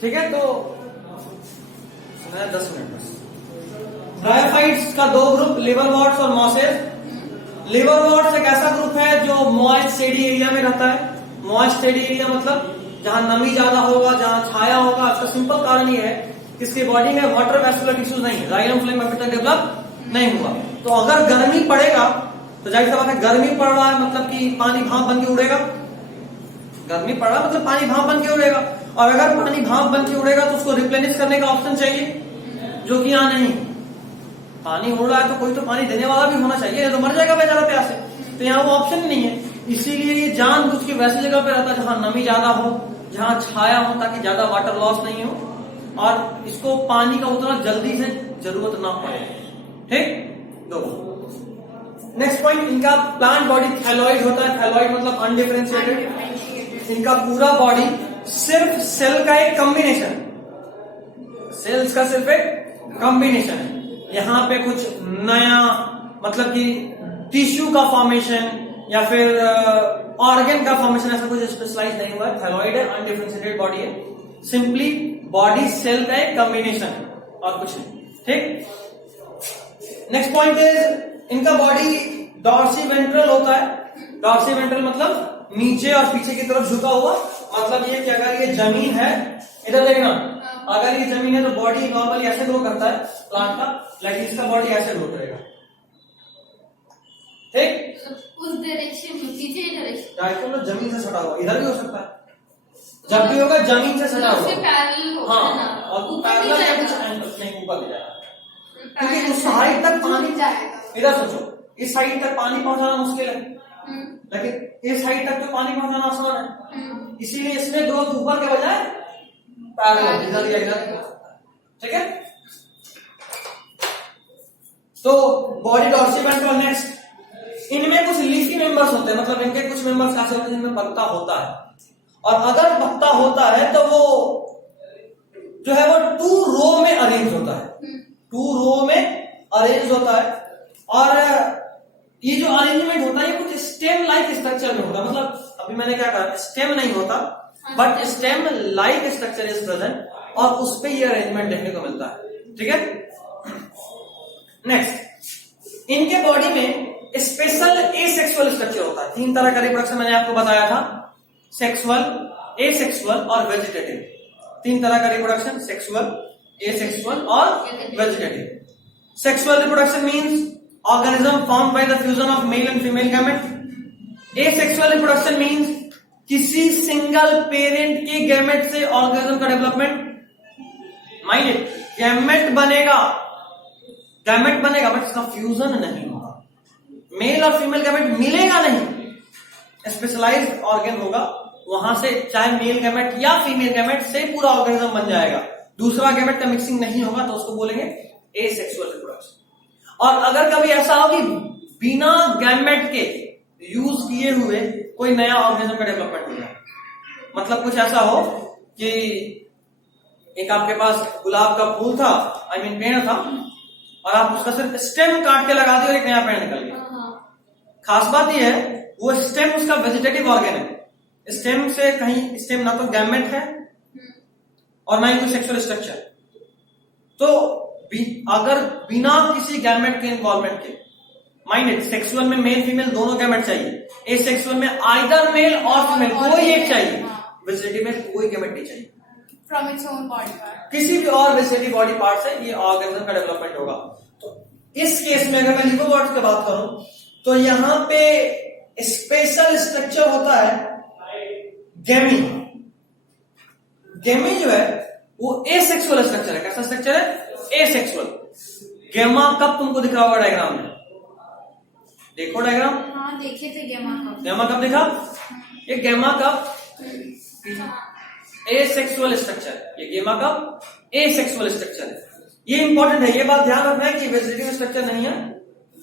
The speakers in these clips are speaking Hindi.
ठीक है, तो 10 मिनट बस। ब्रायोफाइट्स का दो ग्रुप, लिवरवर्ट्स और मॉसेस। लिवरवर्ट्स एक ऐसा ग्रुप है जो मॉइस्ट शेडी एरिया में रहता है। मॉइस्ट शेडी एरिया मतलब जहां नमी ज्यादा होगा, जहां छाया होगा। इसका सिंपल कारण ये है कि इसकी बॉडी में वाटर वैस्कुलर टिश्यूज नहीं है, जाइलम फ्लेम अभी तक डेवलप नहीं हुआ। तो अगर गर्मी पड़ेगा तो जाहिर सी बात है, गर्मी पड़ रहा है मतलब कि पानी भाप बन के उड़ेगा। गर्मी पड़ रहा है मतलब पानी भाप बन के उड़ेगा, और अगर पानी भाप बन के उड़ेगा तो उसको रिप्लेनिश करने का ऑप्शन चाहिए, जो कि यहाँ नहीं। पानी उड़ रहा है तो कोई तो पानी देने वाला भी होना चाहिए, तो मर जाएगा बेचारा प्यास से। तो यहाँ वो ऑप्शन ही नहीं है, इसीलिए ये जानबूझ के वैसी जगह पे रहता है जहां नमी ज्यादा हो, जहां छाया हो, ताकि ज्यादा वाटर लॉस नहीं हो और इसको पानी का उतना जल्दी से जरूरत ना पड़े। ठीक, दो। नेक्स्ट पॉइंट, इनका प्लांट बॉडी थैलॉइड होता है। थैलॉइड मतलब अनडिफरेंशिएटेड। इनका पूरा बॉडी सिर्फ सेल का एक कॉम्बिनेशन, सेल्स का सिर्फ एक कॉम्बिनेशन है। यहाँ पे कुछ नया मतलब कि टिश्यू का फॉर्मेशन या फिर ऑर्गन का फॉर्मेशन ऐसा कुछ स्पेशलाइज नहीं हुआ है। थैलॉइड है, अनडिफरेंशिएटेड बॉडी है, सिंपली बॉडी सेल का एक कॉम्बिनेशन और कुछ नहीं। ठीक, नेक्स्ट पॉइंट इज इनका बॉडी डॉर्सी वेंट्रल होता है। डॉर्सी वेंट्रल मतलब नीचे और पीछे की तरफ झुका हुआ। मतलब ये कि अगर ये जमीन है, इधर देखना, अगर ये जमीन है तो बॉडी नॉर्मली ऐसे ग्रो करता है प्लांट का, लेकिन इसका बॉडी ऐसे ग्रो करेगा। ठीक, उस डायरेक्शन में, पीछे डायरेक्शन, डायरेक्शन में जमीन से सटा हुआ, इधर भी हो सकता है, जब भी होगा जमीन से सटा हुआ। पैरेलल होगा हाँ, ना, और पैरेलल या कुछ एंगल नहीं ऊपर ले जाएगा, क्योंकि उस साइड तक पानी जाएगा। इधर सोचो, इस साइड तक पानी पहुंचाना मुश्किल है, लेकिन इस साइड तक तो पानी पहुंचाना आसान है। इसीलिए इसमें ग्रोथ ऊपर के बजाय पैरेलल इधर या इधर। ठीक है, तो बॉडी डॉर्सी वेंट्रल। नेक्स्ट, इनमें कुछ लीफी मेंबर्स होते हैं, मतलब इनके कुछ मेंबर्स ऐसे होते हैं जिनमें पत्ता होता है, और अगर पत्ता होता है तो वो जो है वो 2 रो में अरेंज होता है। 2 रो में अरेंज होता है, और ये जो अरेंजमेंट होता है ये कुछ स्टेम लाइक स्ट्रक्चर में होता है। मतलब अभी मैंने क्या कहा, स्टेम नहीं होता, but stem like structure is present, और उस पे ये अरेंजमेंट देखने को मिलता है। ठीक है, नेक्स्ट, इनके बॉडी में स्पेशल एसेक्सुअल स्ट्रक्चर होता है। 3 तरह का रिप्रोडक्शन मैंने आपको बताया था, सेक्सुअल, एसेक्सुअल और वेजिटेटिव। 3 तरह का रिप्रोडक्शन, सेक्सुअल, एसेक्सुअल और vegetative. Sexual reproduction means organism formed by the fusion of male and female gamete. Asexual reproduction means किसी सिंगल पेरेंट के गैमेट से ऑर्गेनिज्म का डेवलपमेंट। माइंड इट, गैमेट बनेगा बट इसका फ्यूजन नहीं होगा, मेल और फीमेल गैमेट मिलेगा नहीं, स्पेशलाइज्ड ऑर्गन होगा, वहां से चाहे मेल गैमेट या फीमेल गैमेट से पूरा ऑर्गेनिज्म बन जाएगा। दूसरा गैमेट का मिक्सिंग नहीं होगा, तो उसको बोलेंगे एसेक्सुअल रिप्रोडक्शन। और अगर कभी ऐसा हो कि बिना गैमेट के यूज किए हुए कोई नया ऑर्गेनिज्म का डेवलपमेंट हो जाए, मतलब कुछ ऐसा हो कि एक आपके पास गुलाब का फूल था, पेड़ था, और आप उसका सिर्फ स्टेम काट के लगा दिए और एक नया पेड़ निकल गया। खास बात यह है वो स्टेम उसका वेजिटेटिव ऑर्गन है। स्टेम से कहीं, स्टेम ना तो गैमेट है और ना ही कोई सेक्सुअल स्ट्रक्चर। तो अगर बिना किसी गैमेट के इन्वॉल्वमेंट के, माइंड इट, सेक्सुअल में मेल फीमेल दोनों गैमेट चाहिए, एसेक्सुअल में आइदर मेल और फीमेल कोई एक चाहिए, वेजिटेटिव में कोई गैमेट नहीं चाहिए from its own body part, किसी भी और वेजिटेटिव बॉडी पार्ट से ये ऑर्गेनिज्म का डेवलपमेंट होगा। तो इस केस में अगर मैं लिवरवर्ट्स की बात करूं तो यहां पे स्पेशल स्ट्रक्चर होता है गेमी। गेमी जो है वो एसेक्सुअल स्ट्रक्चर है। कैसा स्ट्रक्चर है? एसेक्सुअल। गेमा कब तुमको दिख रहा होगा डायग्राम में, देखो डायग्राम। हाँ, देखे थे गेमा कब। गेमा कब दिखा? ये गेमा कब एसेक्सुअल स्ट्रक्चर, ये गेमा कब एसेक्सुअल स्ट्रक्चर है। ये इंपॉर्टेंट है, ये बात ध्यान रखना है कि वेजिटेटिव स्ट्रक्चर नहीं है।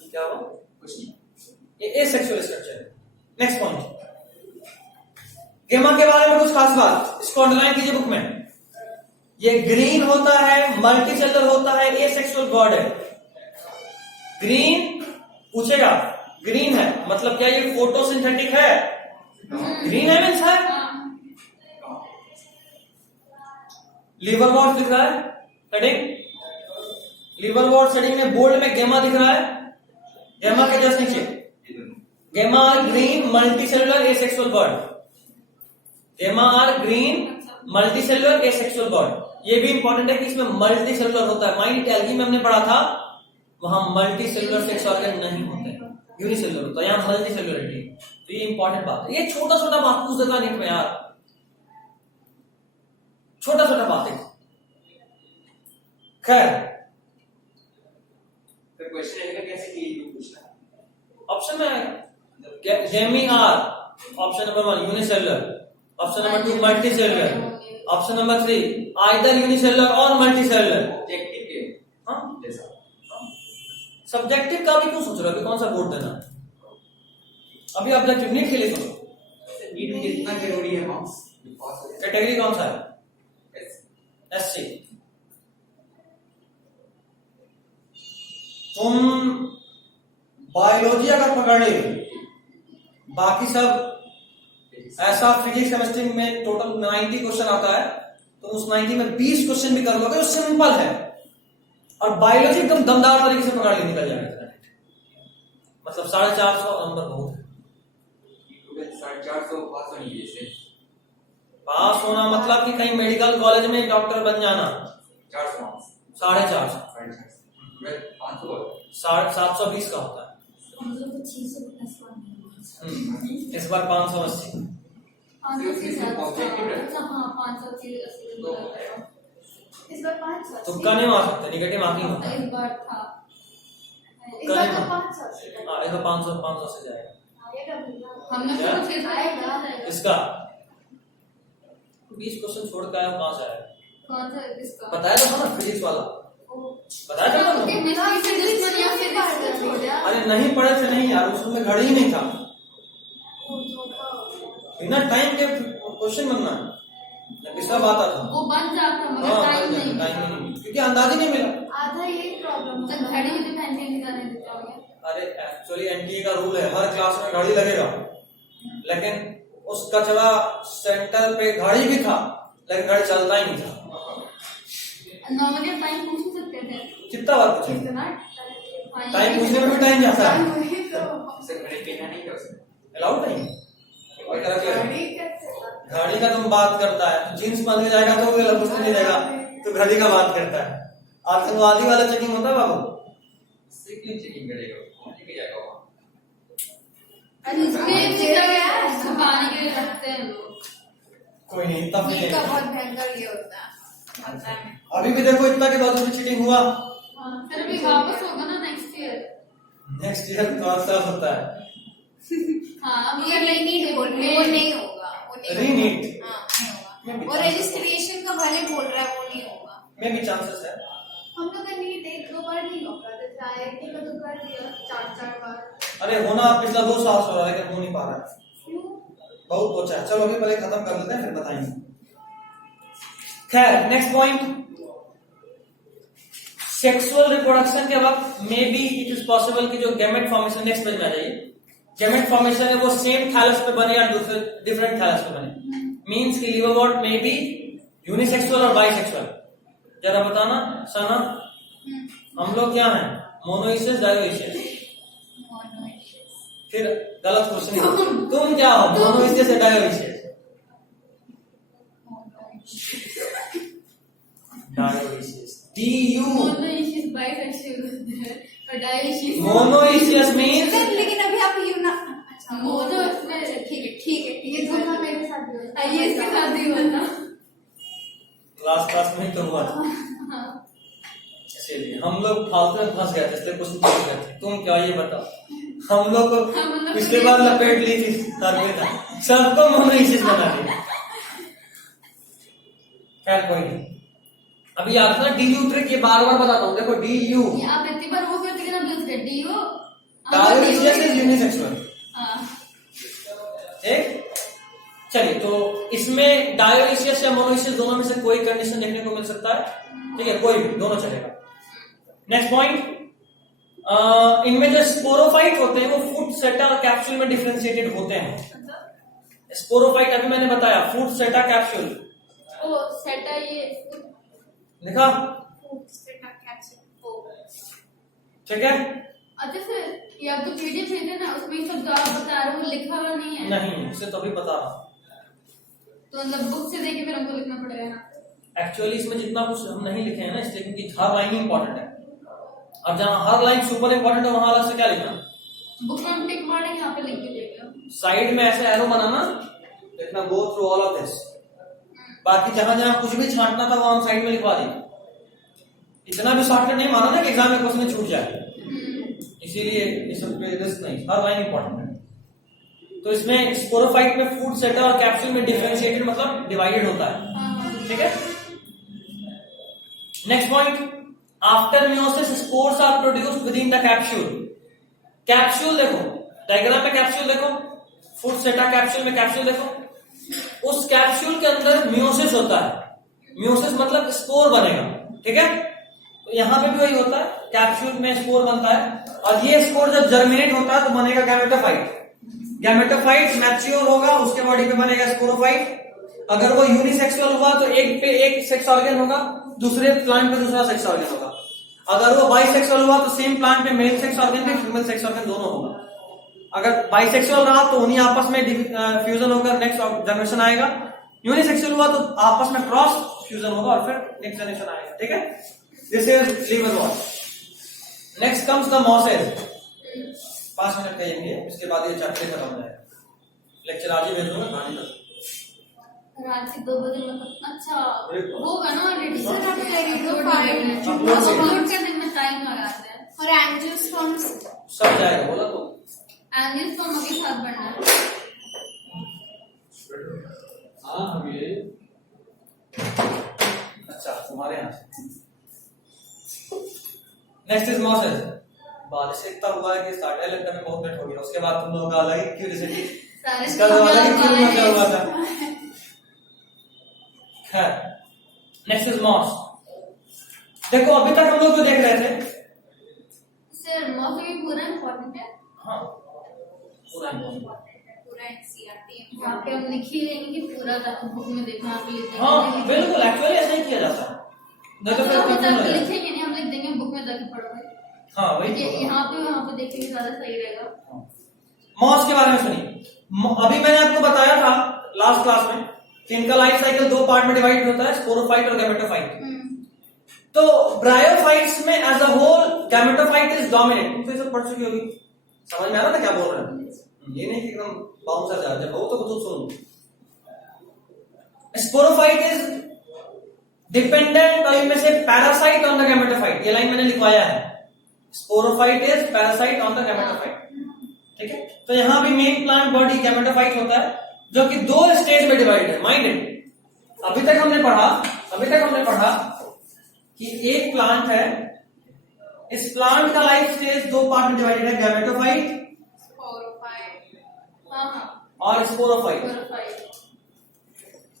क्या हुआ? कुछ नहीं, ये एसेक्सुअल स्ट्रक्चर है। नेक्स्ट पॉइंट, गेमा के बारे में कुछ खास बात, इसको अंडरलाइन कीजिए बुक में। ये ग्रीन होता है, मल्टी सेलर होता है, एसेक्सुअल गॉड है। ग्रीन पूछेगा, ग्रीन है मतलब क्या ये फोटोसिंथेटिक है? ग्रीन है मीन्स है। लिवरवॉर्ट्स दिख रहा है हेडिंग, लिवरवॉर्ट्स हेडिंग में बोल्ड में गेमा दिख रहा है, गेमा के जस्ट नीचे gemma are green multicellular asexual bud, gemma are green multicellular asexual bud. ये भी इंपॉर्टेंट है कि इसमें मल्टीसेलुलर होता है, माइंड एल्गी में हमने पढ़ा था वहां मल्टीसेलुलर सेक्स ऑर्गन नहीं होते, यूनिसेलुलर होता है, यहाँ मल्टीसेलुलरिटी। तो ये इंपॉर्टेंट बात है, ये छोटा छोटा बात पूछ देता नहीं यार, छोटा छोटा बात है। खैर क्वेश्चन रहेगा कैसे कि पूछना ऑप्शन में गेमी are option number 1 unicellular, option number 2 multicellular, option number 3 either unicellular और मल्टीसेलुलर। ऑब्जेक्टिव के हाँ जैसा सब्जेक्टिव का भी क्यों सोच रहे हो, अभी कौन सा बोर्ड देना है, अभी ऑब्जेक्टिव नीट के लिए सोचो। नीट कितना जरूरी है मार्क्स कैटेगरी कौन सा है, एससी। तुम बायोलॉजी अगर पकड़ ली, बाकी सब ऐसा फिजिक्स केमिस्ट्री में टोटल 90 क्वेश्चन आता है, तो उस 90 में 20 क्वेश्चन भी कर लोगे, वो सिंपल है, और बायोलॉजी एकदम दमदार तरीके से पकड़ के निकल जाएगा। मतलब 450 नंबर बहुत है, 450 पास होनी है जैसे पास होना मतलब कि कहीं मेडिकल कॉलेज में डॉक्टर बन जाना 400 मार्क्स 450, 720 का होता है। हम लोग तो 650 इस बार 580। इस बार 500 तुक्का नहीं मार सकते, निगेटिव मार्किंग होता है। इस बार था, इस तुक्का बार नहीं तो मार, 500 हाँ इस बार 500 से जाएगा। हमने क्या? तो फिर आएगा इसका 20 क्वेश्चन छोड़ के आया, कहाँ से आया? कौन सा इसका बताया था ना फिजिक्स वाला, बताया था ना। अरे नहीं पढ़े थे नहीं यार, उसमें घड़ी ही नहीं था, बिना टाइम के क्वेश्चन बनना है, पिछला बात आता था। वो बन जाता मगर हाँ टाइम नहीं, टाइम नहीं, क्योंकि अंदाज ही नहीं मिला। आधा ये प्रॉब्लम है, घड़ी में तो पहले नहीं जाने देते होंगे। अरे एक्चुअली एनटीए का रूल है, हर क्लास में घड़ी लगेगा, लेकिन उस कचरा सेंटर पे घड़ी भी था, लेकिन घड़ी चलता ही नहीं था। नॉर्मली टाइम पूछ नहीं सकते थे, कितना बार पूछे, कितना टाइम पूछने में भी टाइम जाता है, से घड़ी पहना नहीं कर सकते अलाउड नहीं। और तरह के घड़ी का तुम बात करता है, जींस पहन के जाएगा तो वो कुछ नहीं देगा, तो घड़ी का बात करता है। आतंकवादी वाला चेकिंग होता है बाबू, सिक्योरिटी चेकिंग करेगा कौन लेके जाएगा वहां, छुपाने के लिए रखते हैं लोग। कोई नहीं तब नहीं का लेगा। बहुत भयंकर ये होता है। अभी भी देखो इतना के बाद उसमें चीटिंग हुआ, फिर अभी वापस होगा ना नेक्स्ट ईयर। नेक्स्ट ईयर 5 साल होता है हाँ ये रीनीट बोल रहे, वो नहीं होगा, वो नहीं रीनीट, हाँ नहीं होगा, और रजिस्ट्रेशन का भले बोल रहा है वो नहीं होगा। में भी चांसेस है। हम लोग का नीट 1-2 बार नहीं होगा, जैसे आईआईटी का तो कर दिया 4-4 बार। अरे होना पिछला 2 साल से हो रहा है, लेकिन हो नहीं पा रहा है, क्यों? बहुत बचा है। चलो अभी पहले खत्म कर लेते हैं फिर बताएंगे। खैर नेक्स्ट पॉइंट, सेक्सुअल रिप्रोडक्शन के वक्त may be it is possible कि जो गैमेट फॉर्मेशन, नेक्स्ट पेज में आ जाइए, गैमेट फॉर्मेशन है वो सेम थैलस पे बने या डिफरेंट थैलस पे बने, मींस कि लिवरवॉर्ट मे बी यूनिसेक्सुअल और बाइसेक्सुअल। जरा बताना सना, हम लोग क्या हैं, मोनोइसिस डायोइसिस? फिर गलत क्वेश्चन, तुम क्या हो, मोनोइसिस या डायोइसिस? डायोइसिस, DU। मोनोइसिस बाइसेक्सुअल है और डायोइसिस मोनोइसिस मींस, लेकिन अभी आप यूना, अच्छा मोनो इसमें ठीक है ये धोखा मेरे साथ भी होता है, ये इसके साथ भी होता लास्ट क्लास में ही तो हुआ था। चलिए हम लोग फालतू में फंस गए थे, इसलिए कुछ पूछ गए थे। तुम क्या ये बताओ, हम लोग पिछले बार लपेट ली थी सर में था, सबको मोनोइसिस बना दिया। खैर कोई नहीं, अभी याद था DU ट्रिक, ये बार बार बताता हूँ। देखो DU, आप इतनी बार वो करते कि ना यूज कर DU, डायोइसिस इज यूनिसेक्सुअल। हां ठीक, चलिए तो इसमें डायोइसिस या मोनोइसिस दोनों में से कोई कंडीशन देखने को मिल सकता है, ठीक है, कोई भी, दोनों चलेगा। नेक्स्ट पॉइंट, इनमें जो स्पोरोफाइट होते हैं वो फूड सेटा और कैप्सूल में डिफरेंशिएटेड होते हैं। स्पोरोफाइट अभी मैंने बताया, फूड सेटा कैप्सूल, ओ सेटा ये लिखा? ठीक है? अच्छा सर, ये आप तो पीडीएफ भेजे ना, उसमें सब जो आप बता रहे हो वो लिखा हुआ नहीं है? नहीं, इसे तो अभी बता रहा हूँ। तो मतलब बुक से देख के फिर हमको लिखना पड़ेगा ना? एक्चुअली इसमें जितना कुछ हम नहीं लिखे हैं ना, इसलिए क्योंकि हर लाइन इंपॉर्टेंट है। अब जहाँ हर लाइन सुपर इंपॉर्टेंट है वहां अलग से क्या लिखना? बुक में हम टिक मारेंगे, यहाँ पे लिख के देंगे। साइड में ऐसे एरो बनाना, लिखना go through all of this. बाकी जहां जहां कुछ भी छांटना था वहां हम साइड में लिखवा देंगे। इतना भी शॉर्टकट नहीं माना ना कि एग्जाम में क्वेश्चन छूट जाए, इसीलिए इस पे रिस्क नहीं, हर लाइन इंपॉर्टेंट है। तो इसमें स्पोरोफाइट में फूड सेटर और कैप्सूल में डिफरेंशिएटेड मतलब डिवाइडेड होता है। ठीक है? Next point, after meiosis spores are produced within the capsule. Capsule देखो, डायग्राम में कैप्सूल देखो, फूड सेटा कैप्सूल में कैप्सूल देखो, उस कैप्सूल के अंदर मियोसिस होता है। मियोसिस मतलब स्पोर बनेगा। ठीक है? तो यहां पे भी वही होता है, कैप्सूल में स्पोर बनता है और ये स्पोर जब जर्मिनेट होता है तो बनेगा गैमेटोफाइट। गैमेटोफाइट मैच्योर होगा, उसके बॉडी पे बनेगा स्पोरोफाइट। अगर वो यूनिसेक्सुअल हुआ तो एक पे एक सेक्स ऑर्गन होगा, दूसरे प्लांट पे दूसरा सेक्स ऑर्गन होगा। अगर वो बाइसेक्सुअल हुआ तो सेम प्लांट पे मेल सेक्स ऑर्गन पे फीमेल सेक्स ऑर्गन दोनों होगा। अगर बाइसेक्सुअल रहा तो उन्हीं आपस में फ्यूजन होकर नेक्स्ट जनरेशन आएगा। यूनिसेक्सुअल हुआ तो आपस में क्रॉस फ्यूजन होगा और फिर नेक्स्ट जनरेशन आएगा। ठीक है? This is liverwort. Next comes the mosses. 5 minute कहेंगे, इसके बाद ये चैप्टर खत्म हो जाएगा। लेक्चर आज ही भेजूंगा, कहानी तक रात के 2 बजे मतलब। अच्छा होगा ना ऑलरेडी सर, आप अपलोड करने में टाइम लगाते हैं। और एंजियोस्पर्म्स सब जाएगा, बोला तो। एंजियोस्पर्म के साथ बढ़ना है। अच्छा, तुम्हारे यहाँ से। Next is mosses. बारिश इतना हुआ है कि 11:30 में बहुत लेट हो गया। उसके बाद तुम लोगों का अलग ही क्यूरियोसिटी, सारे इसका तो अलग ही क्यों हुआ था। Next is moss. देखो अभी तक हम लोग जो देख रहे थे, सर मौसम भी पूरा इम्पोर्टेंट है। हाँ पूरा important है। पूरा एनसीईआरटी यहाँ पे हम लिख ही लेंगे पूरा बुक में देखना आप लिख देंगे। हाँ बिल्कुल, एक्चुअली ऐसा ही किया जाता है। नहीं तो फिर हम कंफ्यूजन हो जाएगा। लिखेंगे नहीं, हम लिख देंगे बुक में जाके पढ़ोगे। हाँ वही ये तो। यहाँ पे वहाँ पे देखेंगे ज्यादा सही रहेगा। मॉस के बारे में सुनिए। अभी मैंने आपको बताया था लास्ट क्लास में कि इनका लाइफ साइकिल 2 पार्ट में डिवाइड होता है, स्पोरोफाइट और गैमेटोफाइट। तो ब्रायोफाइट्स में as a whole gametophyte is dominant. तो ये सब पढ़ चुकी होगी, समझ में आ रहा था क्या बोल रहे हैं? ये नहीं कि एकदम बाउंसर जा रहे हो, तो कुछ सुनो। स्पोरोफाइट इज डिपेंडेंट और इनमें से पैरासाइट ऑन द गैमेटोफाइट। ये लाइन मैंने लिखवाया है, sporophyte is parasite on the gametophyte. ठीक है? तो यहां भी मेन प्लांट बॉडी गैमेटोफाइट होता है जो कि 2 स्टेज में डिवाइड है। माइंडेड, अभी तक हमने पढ़ा कि एक प्लांट है, इस प्लांट का लाइफ स्टेज 2 पार्ट में डिवाइडेड है, गैमेटोफाइट और स्पोरोफाइट।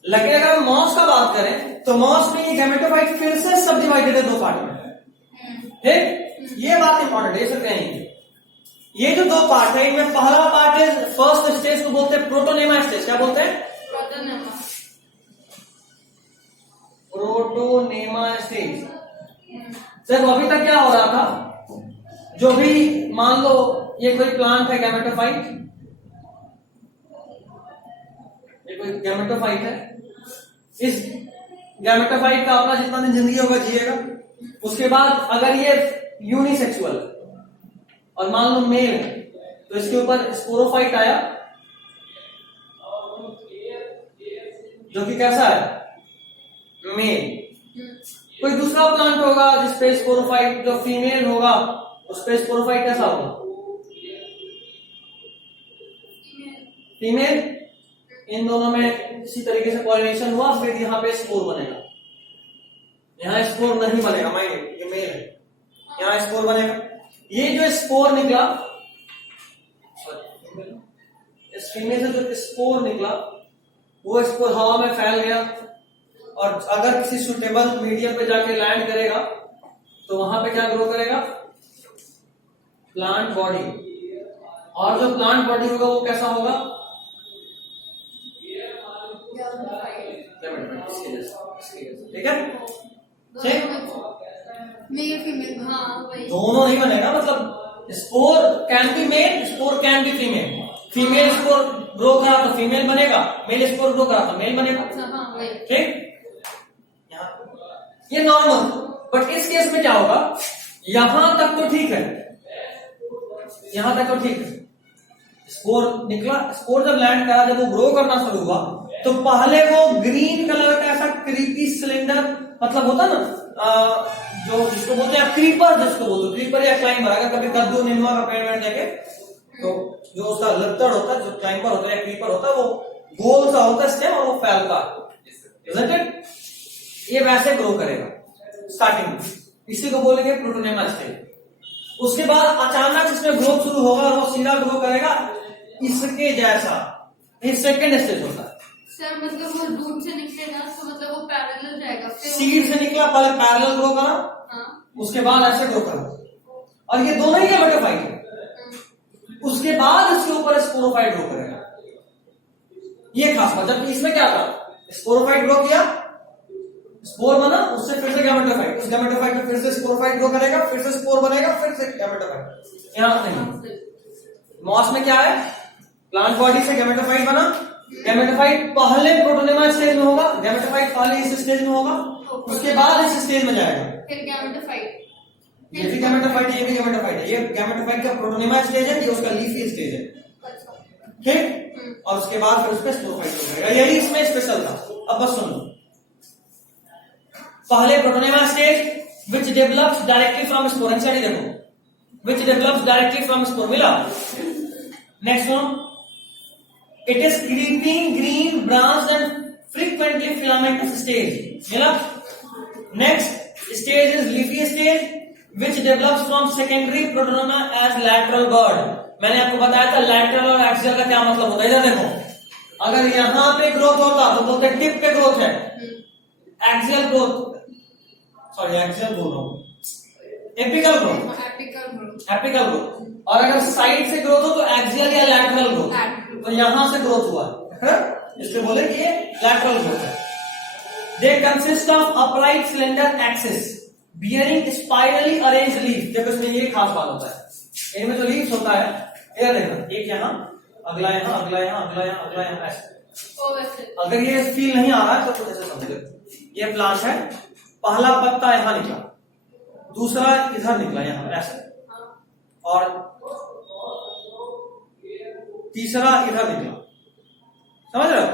लेकिन अगर हम मॉस का बात करें तो मॉस में ये गैमेटोफाइट फिर से सब डिवाइडेड है 2 पार्ट में। ठीक? ये बात इंपॉर्टेंट है, सकते हैं ये जो 2 पार्ट है इनमें पहला पार्ट है फर्स्ट स्टेज को बोलते हैं प्रोटोनेमा स्टेज। क्या बोलते हैं? Protonema stage. सर अभी तक क्या हो रहा था, जो भी मान लो ये कोई प्लांट है गैमेटोफाइट, ये कोई गैमेटोफाइट है, इस गैमेटोफाइट का अपना जितना दिन जिंदगी होगा जिएगा। उसके बाद अगर ये यूनिसेक्सुअल और मान लो मेल है तो इसके ऊपर स्पोरोफाइट आया जो कि कैसा है? मेल। कोई दूसरा प्लांट होगा जिसपे स्पोरोफाइट, जो फीमेल होगा उस पे स्पोरोफाइट कैसा होगा? फीमेल। इन दोनों में किसी तरीके से पॉलिनेशन हुआ, फिर यहाँ पे स्पोर बनेगा। यहाँ स्पोर नहीं बनेगा, माइंड ये मेल है, यहाँ स्पोर बनेगा। ये जो स्पोर निकला, इस फीमेल से जो स्पोर निकला वो स्पोर हवा में फैल गया और अगर किसी सुटेबल मीडियम पे जाके लैंड करेगा तो वहां पे क्या ग्रो करेगा? Plant body. और जो प्लांट बॉडी होगा वो कैसा होगा? ठीक है? मेल फीमेल, हाँ वही। दोनों नहीं बनेगा, मतलब spore can be male, spore can be female. Female spore grow करा तो फीमेल बनेगा, मेल स्पोर ग्रो करा तो मेल बनेगा। अच्छा, हाँ वही। ठीक, ये नॉर्मल। बट इस केस में क्या होगा, यहां तक तो ठीक है, यहां तक तो ठीक है। स्पोर निकला, स्पोर जब लैंड करा, जब वो ग्रो करना शुरू हुआ, तो पहले वो ग्रीन कलर का ऐसा क्रीपी सिलेंडर, मतलब होता ना जो जिसको बोलते हैं क्रीपर, जिसको बोलते हैं क्रीपर या क्लाइंबर। अगर कभी कद्दू निनुआ का पेड़ वेड़ देखे तो जो उसका लत्तड़ होता है, जो क्लाइंबर होता है या क्रीपर होता है, वो गोल सा होता है स्टेम और वो फैलता है। ये वैसे ग्रो करेगा स्टार्टिंग में, इसी को बोलेंगे प्रोटोनेमा स्टेज। उसके बाद अचानक इसमें ग्रोथ शुरू होगा और वो सीधा ग्रो करेगा इसके जैसा। ये सेकेंड स्टेज होता है। सर मतलब वो रूट से निकलेगा तो मतलब वो पैरेलल जाएगा, फिर सीड से निकला, पहले पैरेलल ग्रो करा, हाँ। उसके बाद ऐसे ग्रो करा, और ये दोनों ही गेमेटोफाइट है। उसके बाद इसके ऊपर स्पोरोफाइट ग्रो करेगा। ये खास बात। जबकि इसमें क्या था, स्पोरोफाइट ग्रो किया, स्पोर बना, उससे फिर से गैमेटोफाइट, उस गैमेटोफाइट में फिर से स्पोरोफाइट ग्रो करेगा, फिर से स्पोर बनेगा, फिर से गैमेटोफाइट। यहां नहीं। मॉस में क्या है, प्लांट बॉडी से गैमेटोफाइट बना, गैमेटोफाइट पहले प्रोटोनेमा स्टेज में होगा, गैमेटोफाइट पहले इस स्टेज में होगा, उसके बाद इस स्टेज में जाएगा। फिर गैमेटोफाइट, ये भी गैमेटोफाइट है, ये भी गैमेटोफाइट है। ये गैमेटोफाइट का प्रोटोनेमा स्टेज है, ये उसका लीफी स्टेज है। ठीक, और उसके बाद फिर उसमें स्पोरोफाइट हो जाएगा। यही इसमें स्पेशल था। अब बस सुन लो, पहले protonema stage which develops directly from spore. Answer देखो, which develops directly from spore, मिला। Next one, it is creeping green branch and frequently filamentous stage, मिला। Next stage is leafy stage which develops from secondary protonema as lateral bud. मैंने आपको बताया था लैटरल और एक्सियल का क्या मतलब होता है। इधर देखो, अगर यहां पे ग्रोथ होता तो बोलते टिप पे ग्रोथ है, एक्सियल ग्रोथ, सॉरी एक्सियल बोल रहा हूं, एपिकल ग्रोथ, एपिकल ग्रोथ। और अगर साइड से ग्रोथ हो तो एक्सियल या लैटरल ग्रोथ। तो यहां से ग्रोथ हुआ है, इसलिए बोले कि ये लैटरल ग्रोथ है। They consist of upright cylinder axis bearing spirally arrange leaf. देखो इसमें ये खास बात होता है, इनमें जो लीफ होता है, ये देखो, एक यहाँ, अगला यहाँ, अगला यहाँ, अगला यहाँ, अगला यहाँ, ऐसे। अगर ये फील नहीं आ रहा है तो ऐसे समझ लो, ये प्लांट है, पहला पत्ता यहां निकला, दूसरा इधर निकला यहां ऐसे, और तीसरा इधर निकला। समझ रहे हो?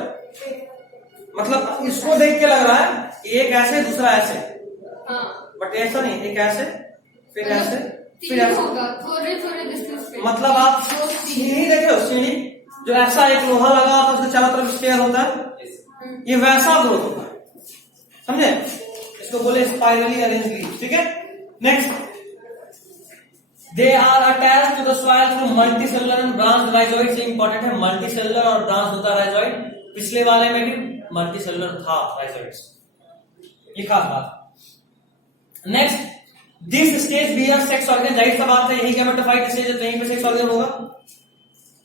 मतलब इसको देख के लग रहा है एक ऐसे दूसरा ऐसे, बट ऐसा नहीं, एक ऐसे फिर ऐसे फिर ऐसे होगा, थोड़े थोड़े डिस्टेंस पे। मतलब आप सीढ़ी देख रहे हो, सीढ़ी जो ऐसा एक लोहा लगा होता है उसके चारों तरफ स्टेयर होता है, ये वैसा ग्रोथ होता है। समझे? इसको बोले स्पाइरली अरेंज लीफ। ठीक है, next, they are attached to the soil through multicellular and branch rhizoid. से इंपॉर्टेंट है, मल्टीसेलुलर और ब्रांच होता है राइजोइड। पिछले वाले में भी मल्टीसेलुलर था राइजोइड, ये खास बात। Next, this stage bear sex organ. जाहिर सा बात है, यही गैमेटोफाइट स्टेज है तो यहीं पे सेक्स ऑर्गन होगा।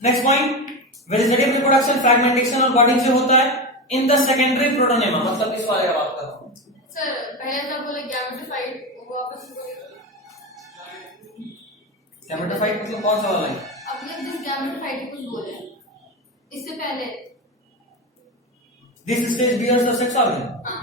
Next point, vegetative reproduction, fragmentation और बॉडिंग से होता है इन द सेकेंडरी प्रोटोनेमा। मतलब इस वाले का बात कर रहा हूं सर। पहले जब बोले गैमेटोफाइट, वो वापस बोले गैमेटोफाइट मतलब कौन सा वाला है? अपने दिस गैमेटोफाइट कुछ बोले इससे पहले। This stage bears the sex organ. हाँ,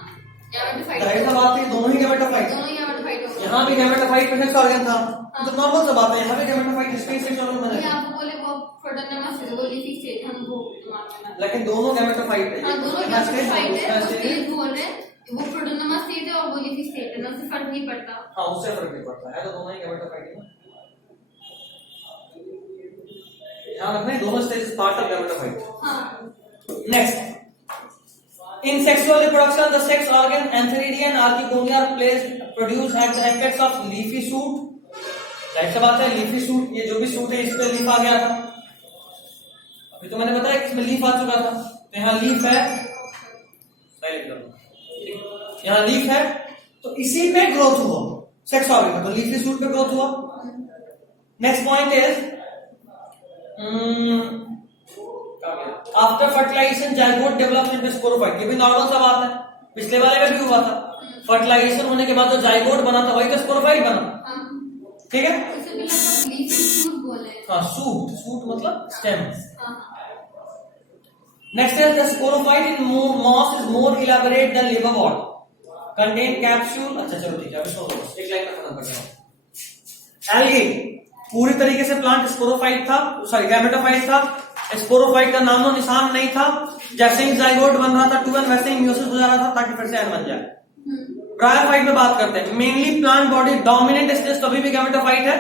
गैमेटोफाइट। जाहिर सा बात है, दोनों ही गैमेटोफाइट। दोनों ही गैमेटोफाइट हो गए। यहाँ भी गैमेटोफाइट पे सेक्स ऑर्गन था, तो नॉर्मल सा बात है, यहाँ भी गैमेटोफाइट इसमें सेक्स ऑर्गन बना है। आपको बोले वो प्रोटोनेमा से, वो लीफी स्टेज, हम वो दिमाग में। लेकिन दोनों गैमेटोफाइट है। हाँ, दोनों गैमेटोफाइट है। वो स्टेज बोल रहे हैं, वो प्रोटोनेमा स्टेज है और वो लीफी स्टेज है ना, उससे फर्क नहीं पड़ता। हाँ, उससे फर्क नहीं पड़ता है, तो दोनों ही गैमेटोफाइट है। ध्यान रखना, दोनों स्टेज पार्ट ऑफ गैमेटोफाइट। हाँ। Next, in sexual reproduction the sex organ antheridium and archigonia are produced at the apex of leafy shoot। जाहिर सी बात है, लीफी सूट, ये जो भी सूट है इस पे लीफ आ गया था। अभी तो मैंने बताया कि इसमें लीफ आ चुका था, तो यहाँ लीफ है, यहाँ लीफ है, तो इसी पे ग्रोथ हुआ सेक्स ऑर्गन, तो लीफी सूट पे ग्रोथ हुआ। Next point is, after fertilization zygote develops into sporophyte. ये भी नॉर्मल सा बात है, पिछले वाले में भी हुआ था। फर्टिलाइजेशन होने के बाद जो जाइगोट बना था वही तो स्पोरोफाइट बना, हाँ ठीक है। उससे पहले तो लीची सूट बोले। हाँ, सूट मतलब स्टेम। हाँ next is the sporophyte in moss is more elaborate than liverwort, contain capsule. अच्छा चलो ठीक है, अभी सुनो एक लाइन में खत्म करते हैं। एल्गी पूरी तरीके से प्लांट स्पोरोफाइट था, सॉरी गैमेटोफाइट था। स्पोरोफाइट का नामो निशान नहीं था। जैसे ही जाइगोट बन रहा था 2n, वैसे ही म्यूसिस हो जा रहा था ताकि फिर से n बन जाए। ब्रायोफाइट में बात करते हैं, mainly plant body dominant stage तो अभी भी गैमेटोफाइट है,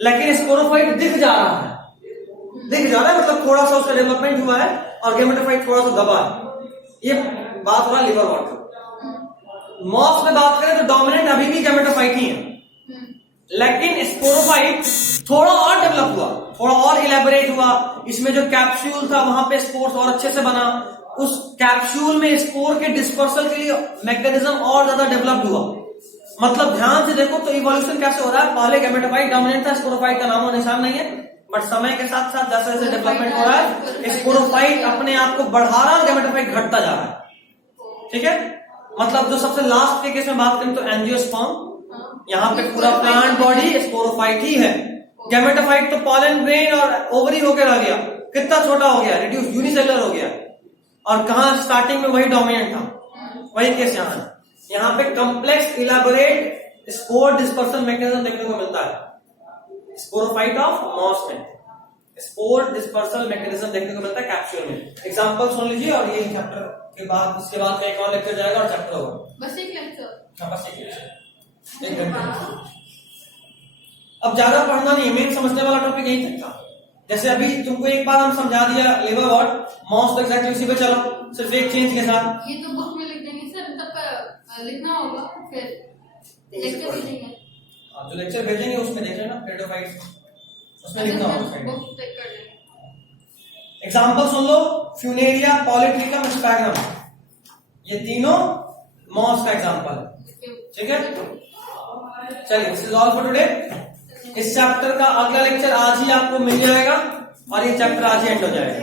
लेकिन स्पोरोफाइट दिख जा रहा है, मतलब थोड़ा सा उसका डेवलपमेंट हुआ है और गैमेटोफाइट थोड़ा सा दबा है। ये बात हो रहा है लिवरवॉर्ट का। मॉस में बात करें तो डोमिनेंट अभी भी गैमेटोफाइट ही है, लेकिन स्पोरोफाइट थोड़ा और डेवलप हुआ, थोड़ा और इलेबोरेट हुआ। इसमें जो कैप्सूल था वहां पे स्पोर्स और अच्छे से बना, उस कैप्सूल में स्पोर के डिस्पर्सल के लिए मैकेनिज्म और ज्यादा डेवलप्ड हुआ। मतलब ध्यान से देखो तो इवोल्यूशन कैसे हो रहा है, पहले गैमेटोफाइट डोमिनेंट था, स्पोरोफाइट का नामो निशान नहीं है, बट समय के साथ साथ जैसे जैसे डेवलपमेंट हो रहा है स्पोरोफाइट अपने आप को बढ़ा रहा है, गैमेटोफाइट घटता जा रहा है, ठीक है। मतलब जो सबसे लास्ट के केस में बात करें तो एंजियोस्पर्म, यहाँ पे पूरा प्लांट बॉडी स्पोरोफाइट ही है। गैमेटोफाइट तो पॉलन ग्रेन और ओवरी होकर रह गया, कितना छोटा हो गया, रिड्यूस यूनिसेलुलर हो गया। और कहा स्टार्टिंग में वही डोमिनेंट था, वही केस यहाँ पे complex elaborate spore dispersion mechanism देखने को मिलता है स्पोरोफाइट ऑफ मॉस में। स्पोर डिस्पर्सल मैकेनिज्म देखने को मिलता है कैप्सूल में। एग्जांपल सुन लीजिए और ये चैप्टर के बाद, इसके बाद का एक और लेक्चर जाएगा और चैप्टर होगा, बस एक लेक्चर। बस एक लेक्चर, एक घंटे। अब ज्यादा पढ़ना नहीं, मेन समझने वाला टॉपिक यही तक था। जैसे अभी तुमको एक बार हम समझा दिया लिवरवॉर्ट, मॉस तो एग्जैक्टली उसी पे चलो, सिर्फ एक चेंज के साथ। ये तो बुक में लिख देंगे सर, तब लिखना होगा, फिर लेक्चर भेजेंगे। जो लेक्चर भेजेंगे उसमें देख लेना, पेडोफाइट्स उसमें लिखना होगा। बुक चेक कर लेंगे। एग्जांपल सुन लो, फ्यूनेरिया, पॉलीट्रिकम, स्पैग्नम, ये तीनों मॉस का एग्जांपल है, ठीक है। चलिए, this is all for today. इस चैप्टर का अगला लेक्चर आज ही आपको मिल जाएगा और ये चैप्टर आज ही एंड हो जाएगा।